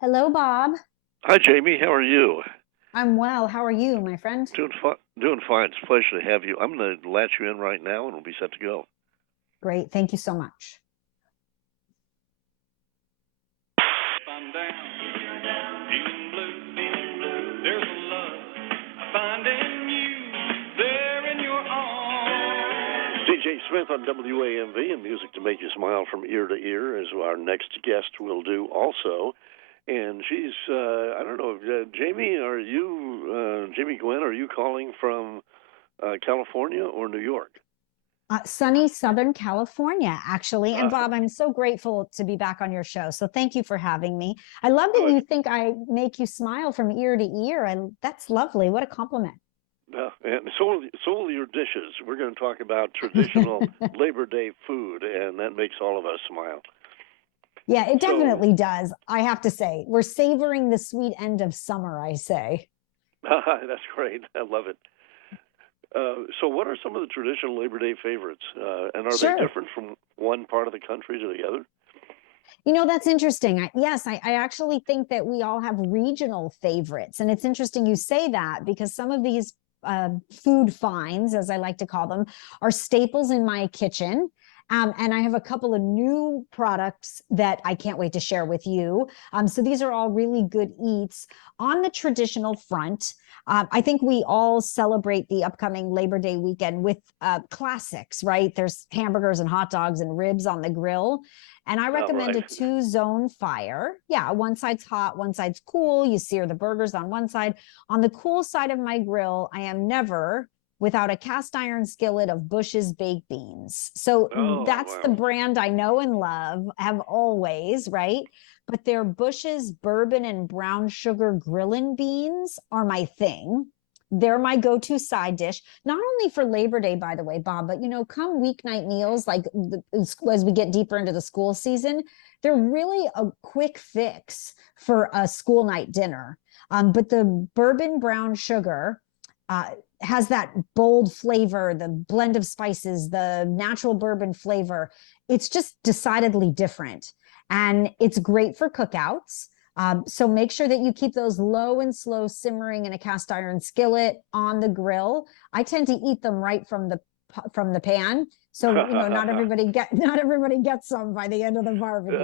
Hello, Bob. Hi, Jamie. How are you? I'm well. How are you, my friend? Doing fine. Doing fine. It's a pleasure to have you. I'm going to latch you in right now, and we'll be set to go. Great. Thank you so much. I'm down, feeling blue. There's a love I find in you, there in your arms. DJ Smith on WAMV and music to make you smile from ear to ear, as our next guest will do also. And she's, I don't know, Jamie, Jamie Gwen, are you calling from California or New York? Sunny Southern California, actually. And Uh, Bob, I'm so grateful to be back on your show. So thank you for having me. I love that good. you think I make you smile from ear to ear. That's lovely. What a compliment. And so will your dishes. We're going to talk about traditional Labor Day food, and that makes all of us smile. Yeah, it So definitely does. I have to say, we're savoring the sweet end of summer, I say. that's great. I love it. So what are some of the traditional Labor Day favorites? And are they Sure. different from one part of the country to the other? That's interesting. I actually think that we all have regional favorites. And it's interesting you say that because some of these food finds, as I like to call them, are staples in my kitchen. And I have a couple of new products that I can't wait to share with you. So these are all really good eats. On the traditional front, I think we all celebrate the upcoming Labor Day weekend with classics, right? There's hamburgers and hot dogs and ribs on the grill. And I Oh, recommend right. a two-zone fire. Yeah, one side's hot, one side's cool. You sear the burgers on one side. On the cool side of my grill, I am never without a cast iron skillet of Bush's baked beans. So Oh, that's the wow. brand I know and love, have always, right? But their Bush's bourbon and brown sugar grilling beans are my thing. They're my go-to side dish, not only for Labor Day, by the way, Bob, but come weeknight meals, like as we get deeper into the school season, they're really a quick fix for a school night dinner. But the bourbon brown sugar has that bold flavor, the blend of spices, the natural bourbon flavor. It's just decidedly different. And it's great for cookouts. So make sure that you keep those low and slow simmering in a cast iron skillet on the grill. I tend to eat them right from the pan. So not everybody gets some by the end of the barbecue.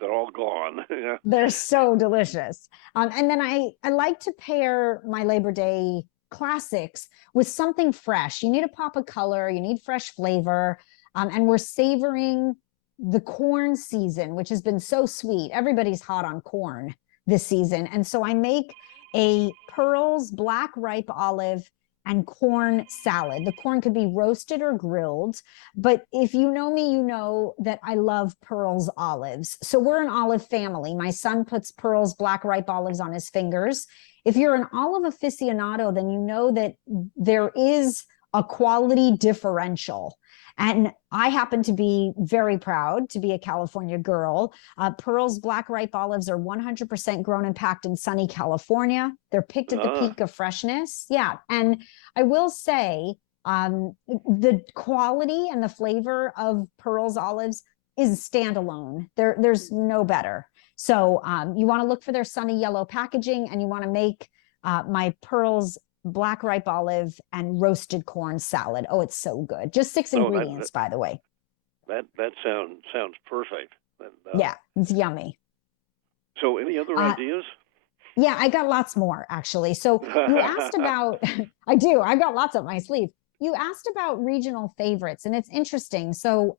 They're all gone. Yeah. They're so delicious. And then I like to pair my Labor Day classics with something fresh. You need a pop of color, you need fresh flavor. And we're savoring the corn season, which has been so sweet. Everybody's hot on corn this season. And so I make a Pearls black ripe olive and corn salad. The corn could be roasted or grilled, but if you know me, you know that I love Pearls olives. So we're an olive family. My son puts Pearls black ripe olives on his fingers. If you're an olive aficionado, then you know that there is a quality differential. And I happen to be very proud to be a California girl. Pearl's black ripe olives are 100% grown and packed in sunny California. They're picked at the Ah, peak of freshness. Yeah. And I will say, the quality and the flavor of Pearl's olives is standalone. There's no better. So you want to look for their sunny yellow packaging, and you want to make my Pearl's black ripe olive and roasted corn salad. Oh, it's so good. Just six no, ingredients, by the way. that sounds perfect. And, Yeah, it's yummy. so, any other Uh, ideas? yeah, I got lots more actually. So you asked about, I do, I got lots up my sleeve. You asked about regional favorites, and it's interesting. So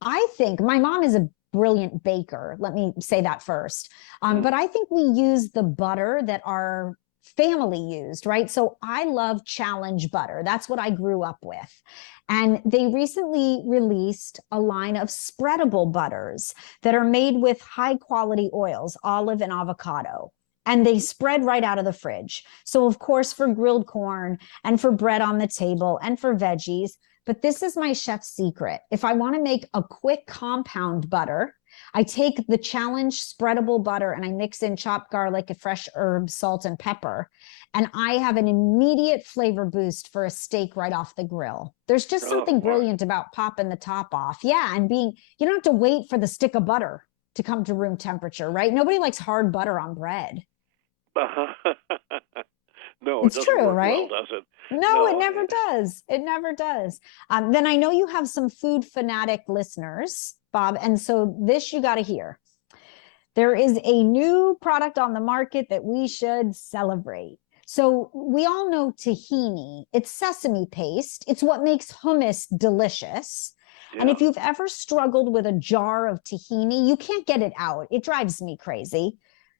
I think my mom is a brilliant baker. Let me say that first. Mm. But I think we use the butter that our family used, right? So I love Challenge butter. That's what I grew up with. And they recently released a line of spreadable butters that are made with high quality oils, olive and avocado. And they spread right out of the fridge. So, of course, for grilled corn and for bread on the table and for veggies. But this is my chef's secret. If I want to make a quick compound butter, I take the Challenge spreadable butter and I mix in chopped garlic, fresh herbs, salt, and pepper. And I have an immediate flavor boost for a steak right off the grill. There's just Oh, something boy. brilliant about popping the top off. Yeah. And you don't have to wait for the stick of butter. to come to room temperature, right? Nobody likes hard butter on bread. No, It's it doesn't true, work right? well, does it? No, it No. never does. It never does. Then I know you have some food fanatic listeners, Bob, and so this you got to hear. There is a new product on the market that we should celebrate. So we all know tahini. It's sesame paste. It's what makes hummus delicious. And Yeah. if you've ever struggled with a jar of tahini, you can't get it out. It drives me crazy.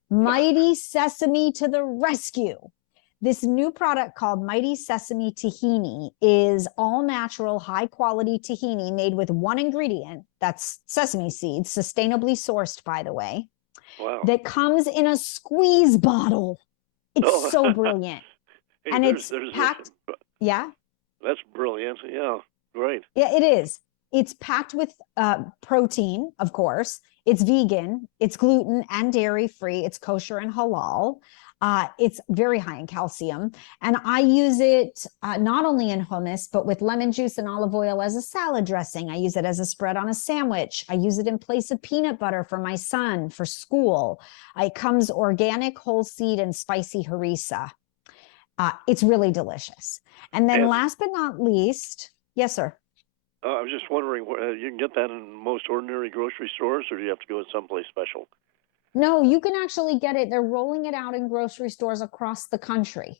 Mighty Sesame to the rescue. This new product called Mighty Sesame Tahini is all natural, high quality tahini made with one ingredient, that's sesame seeds, sustainably sourced, by the way, Wow. that comes in a squeeze bottle. It's Oh. so brilliant. Hey, And there's it's packed. Yeah. That's brilliant. Yeah, great. Yeah, it is. It's packed with protein, of course. It's vegan, it's gluten and dairy free, it's kosher and halal. It's very high in calcium. And I use it not only in hummus, but with lemon juice and olive oil as a salad dressing. I use it as a spread on a sandwich. I use it in place of peanut butter for my son for school. It comes organic, whole seed, and spicy harissa. It's really delicious. And then last but not least, yes, sir. I was just wondering, you can get that in most ordinary grocery stores, or do you have to go to someplace special? No, you can actually get it. They're rolling it out in grocery stores across the country.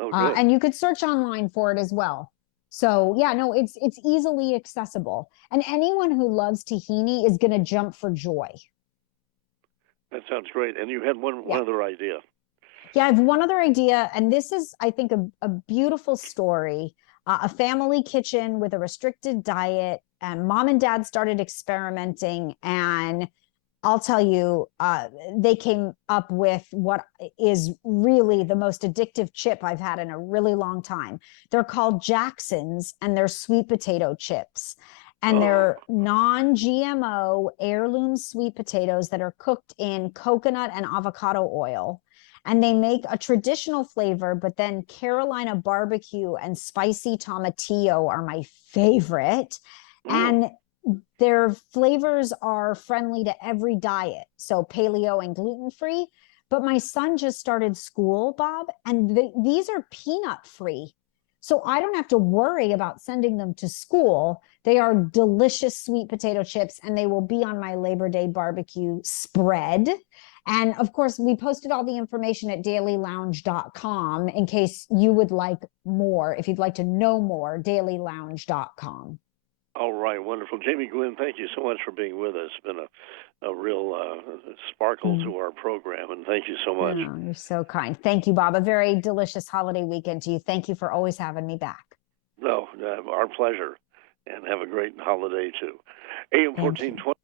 Oh, good. And you could search online for it as well. So yeah, no, it's easily accessible. And anyone who loves tahini is going to jump for joy. That sounds great. And you had one other idea. Yeah, I have one other idea. And this is, I think, a beautiful story. A family kitchen with a restricted diet, and mom and dad started experimenting, and I'll tell you, they came up with what is really the most addictive chip I've had in a really long time. They're called Jacksons, and they're sweet potato chips. And they're non-GMO heirloom sweet potatoes that are cooked in coconut and avocado oil. And they make a traditional flavor, but then Carolina barbecue and spicy tomatillo are my favorite. And their flavors are friendly to every diet, so paleo and gluten-free. But my son just started school, Bob, and these are peanut-free. So I don't have to worry about sending them to school. They are delicious sweet potato chips, and they will be on my Labor Day barbecue spread. And of course, we posted all the information at dailylounge.com in case you would like more. If you'd like to know more, dailylounge.com. All right, wonderful. Jamie Gwen, thank you so much for being with us. It's been a real sparkle to our program, and thank you so much. Oh, you're so kind. Thank you, Bob. A very delicious holiday weekend to you. Thank you for always having me back. No, our pleasure, and have a great holiday, too. AM 1420.